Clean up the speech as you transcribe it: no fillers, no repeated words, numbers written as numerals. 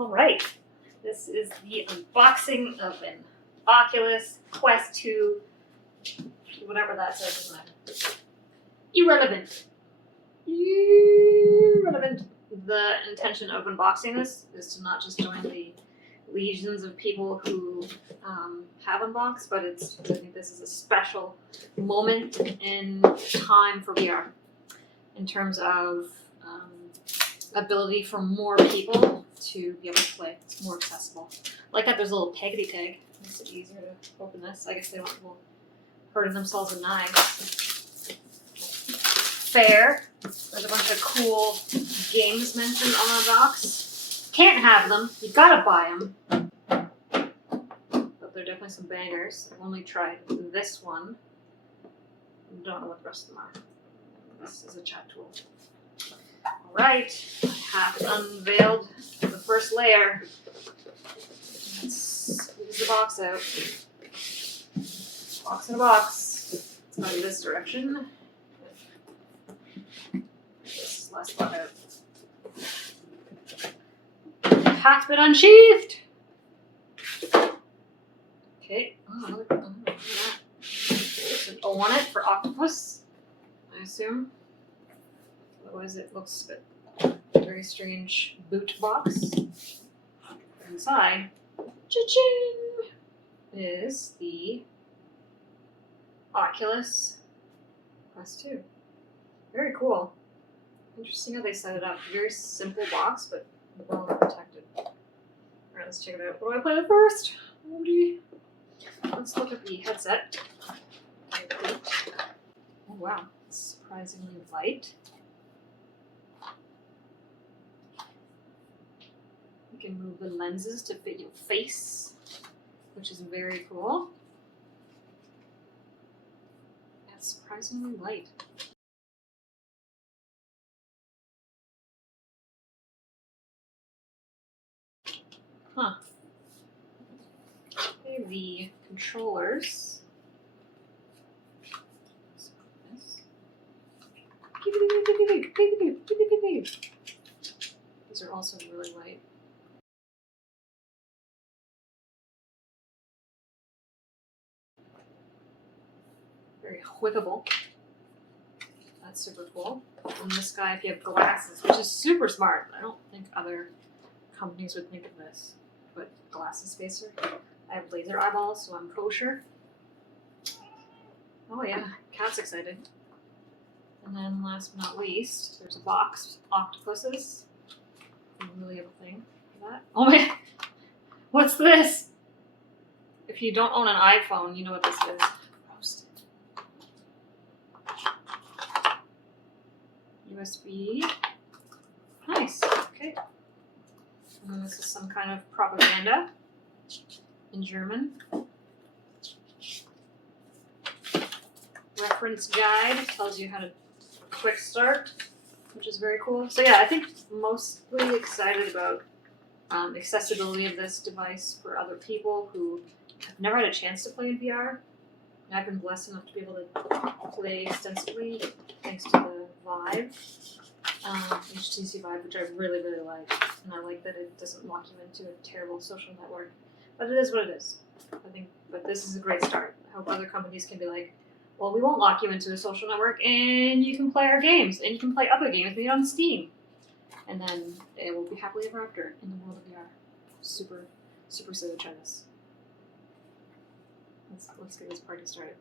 All right, this is the unboxing of an Oculus Quest 2, whatever that says, doesn't matter. Irrelevant. The intention of unboxing this is to not just join the legions of people who have unboxed, but I think this is a special moment in time for VR in terms of ability for more people to be able to play. It's more accessible. Like that there's a little peggedy peg. Makes it easier to open this. I guess they don't want people hurting themselves with knives. Fair. There's a bunch of cool games mentioned on the box. Can't have them. You gotta buy them. But they're definitely some bangers. I've only tried this one. Don't know what the rest of them are. This is a chat tool. Alright, I have unveiled the first layer. Let's squeeze the box out. Box in a box. It's going this direction. This is less thought out. Hat's been unsheathed! Okay. Oh, look at that. There's an O on it for octopus, I assume. Otherwise, it looks a very strange boot box. Inside, cha-ching, is the Oculus Quest 2. Very cool. Interesting how they set it up. Very simple box, but well protected. Alright, let's check it out. What do I play with first? Let's look at the headset. Oh wow, it's surprisingly light. You can move the lenses to fit your face, which is very cool. It's surprisingly light. Huh. Okay, the controllers. These are also really light. Very whippable. That's super cool. And this guy, if you have glasses, which is super smart. I don't think other companies would think of this. But glasses spacer. I have laser eyeballs, so I'm kosher. Oh yeah, cat's excited. And then last but not least, there's a box, octopuses. I really have a thing for that. Oh man, what's this? If you don't own an iPhone, you know what this is. Roasted. USB. Nice. Okay. And then this is some kind of propaganda in German. Reference guide tells you how to quick start, which is very cool. So yeah, I think mostly excited about accessibility of this device for other people who have never had a chance to play in VR. And I've been blessed enough to be able to play extensively thanks to the Vive, HTC Vive, which I really, really like. And I like that it doesn't lock you into a terrible social network. But it is what it is. I think, but this is a great start. I hope other companies can be like, well, we won't lock you into a social network, and you can play our games, and you can play other games made on Steam. And then it will be happily ever after in the world of VR. Super, super excited to try this. Let's get this party started.